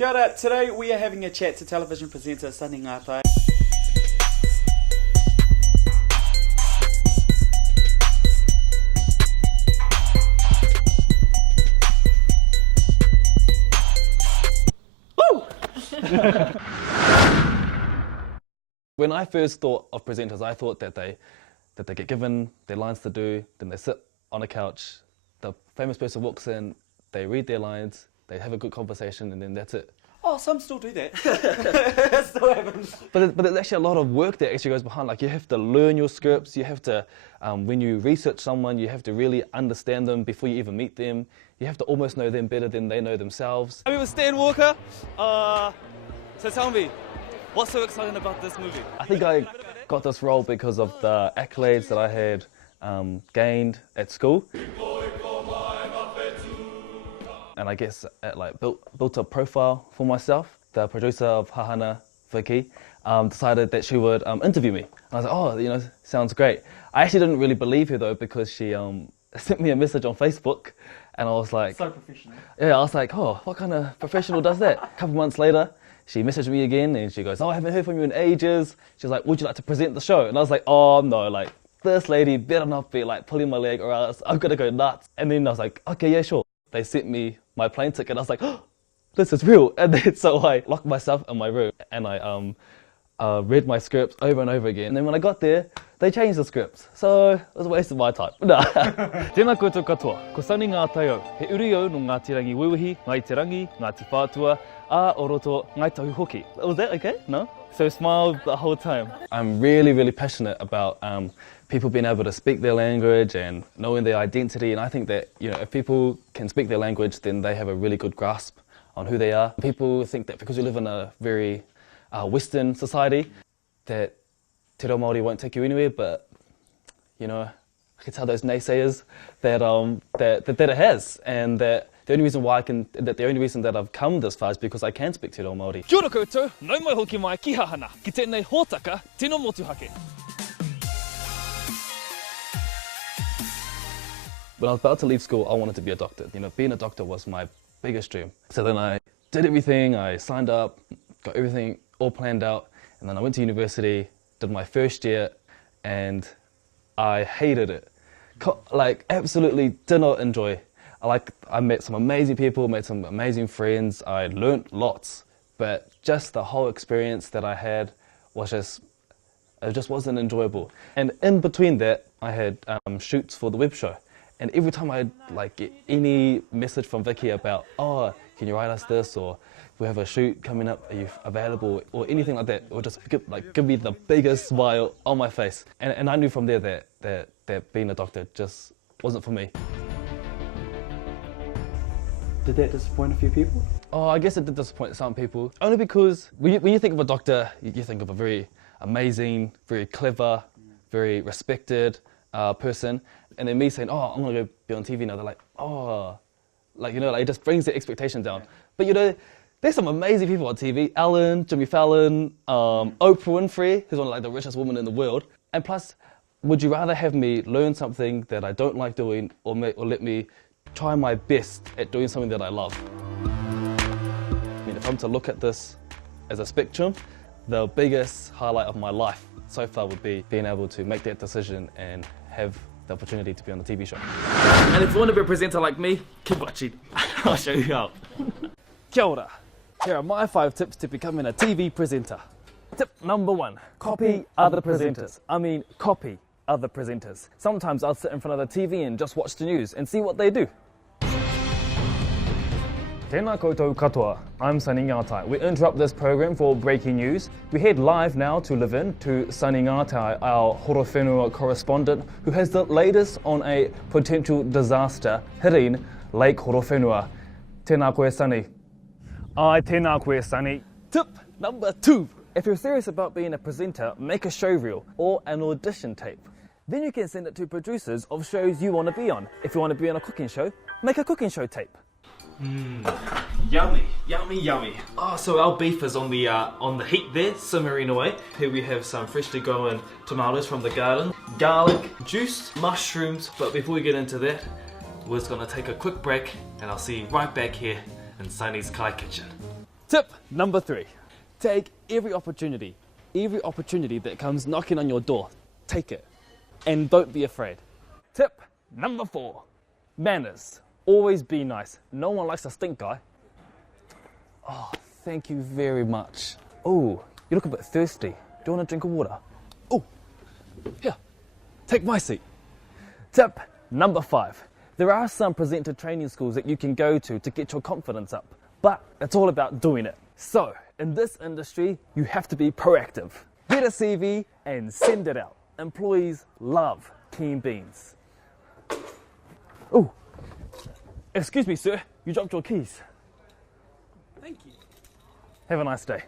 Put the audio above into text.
Kia ora. Today we are having a chat to television presenter Sonny Ngatai. When I first thought of presenters, I thought that they get given their lines to do, then they sit on a couch, the famous person walks in, they read their lines, they have a good conversation, and then that's it. Oh, some still do that. That still happens. But there's actually a lot of work that actually goes behind. Like, you have to learn your scripts, you have to, when you research someone, you have to really understand them before you even meet them. You have to almost know them better than they know themselves. I'm with Stan Walker. So tell me, what's so exciting about this movie? I think I got this role because of the accolades that I had gained at school. And I guess it built a profile for myself. The producer of Hahana, Vicky, decided that she would interview me. And I was like, oh, sounds great. I actually didn't really believe her though, because she sent me a message on Facebook, and I was like... So professional. Yeah, I was like, oh, what kind of professional does that? A couple months later, she messaged me again, and she goes, oh, I haven't heard from you in ages. She was like, would you like to present the show? And I was like, oh no, this lady better not be pulling my leg, or else I'm gonna go nuts. And then I was like, okay, yeah, sure. They sent me my plane ticket. I was like, oh, this is real. And then so I locked myself in my room, and I read my scripts over and over again. And then when I got there, they changed the scripts. So it was a waste of my time. Tēnā koutou katoa, ko Sonny Ngatai au. He uri au no Ngāti Rangi Wiwihi, Ngāti Rangi, Ngāti Whātua, a oroto Ngai Tahu Hoki. Was that okay? No? So smile the whole time. I'm really, really passionate about people being able to speak their language and knowing their identity. And I think that, if people can speak their language, then they have a really good grasp on who they are. People think that because we live in a very Western society, that te reo Māori won't take you anywhere, but, I can tell those naysayers that it has, and that the only reason that I've come this far is because I can speak te reo Māori. Kia ora koutou, nau mai hoki mai ki Hahana, ki tēnei hōtaka, tino motuhake. When I was about to leave school, I wanted to be a doctor. Being a doctor was my biggest dream. So then I did everything, I signed up, got everything all planned out, and then I went to university, did my first year, and I hated it. Absolutely did not enjoy. I met some amazing people, made some amazing friends, I learnt lots, but just the whole experience that I had was it just wasn't enjoyable. And in between that, I had shoots for the web show. And every time I'd get any message from Vicky about, oh, can you write us this, or we have a shoot coming up, are you available, or anything like that, it would just give me the biggest smile on my face. And I knew from there that being a doctor just wasn't for me. Did that disappoint a few people? Oh, I guess it did disappoint some people. Only because when you think of a doctor, you think of a very amazing, very clever, very respected person. And then me saying, oh, I'm gonna go be on TV now, they're like, oh, it just brings the expectation down. But there's some amazing people on TV. Ellen, Jimmy Fallon, Oprah Winfrey, who's one of the richest women in the world. And plus, would you rather have me learn something that I don't like doing, or let me try my best at doing something that I love? If I'm to look at this as a spectrum, the biggest highlight of my life so far would be being able to make that decision and have the opportunity to be on a TV show. And if you want to be a presenter like me, keep watching. I'll show you how. Kia ora. Here are my 5 tips to becoming a TV presenter. Tip number 1, copy other presenters. Copy other presenters. Sometimes I'll sit in front of the TV and just watch the news and see what they do. Tēnā koutou katoa, I'm Sonny Ngatai. We interrupt this program for breaking news. We head live now to Levin to Sonny Ngatai, our horowhenua correspondent, who has the latest on a potential disaster hitting Lake Horowhenua. Tēnā koe, Sonny. Ai, tēnā koe, Sonny. Tip number 2. If you're serious about being a presenter, make a show reel or an audition tape. Then you can send it to producers of shows you want to be on. If you want to be on a cooking show, make a cooking show tape. Yummy, yummy, yummy. Oh, so our beef is on the heat there, simmering away. Here we have some freshly grown tomatoes from the garden, garlic, juice, mushrooms. But before we get into that, we're just gonna take a quick break, and I'll see you right back here in Sonny's Kai Kitchen. Tip number 3, take every opportunity that comes knocking on your door, take it, and don't be afraid. Tip number 4, manners. Always be nice. No one likes a stink guy. Oh, thank you very much. Oh, you look a bit thirsty. Do you want a drink of water? Oh, here, take my seat. Tip number 5. There are some presenter training schools that you can go to get your confidence up, but it's all about doing it. So, in this industry, you have to be proactive. Get a CV and send it out. Employees love keen beans. Oh, excuse me, sir, you dropped your keys. Thank you. Have a nice day.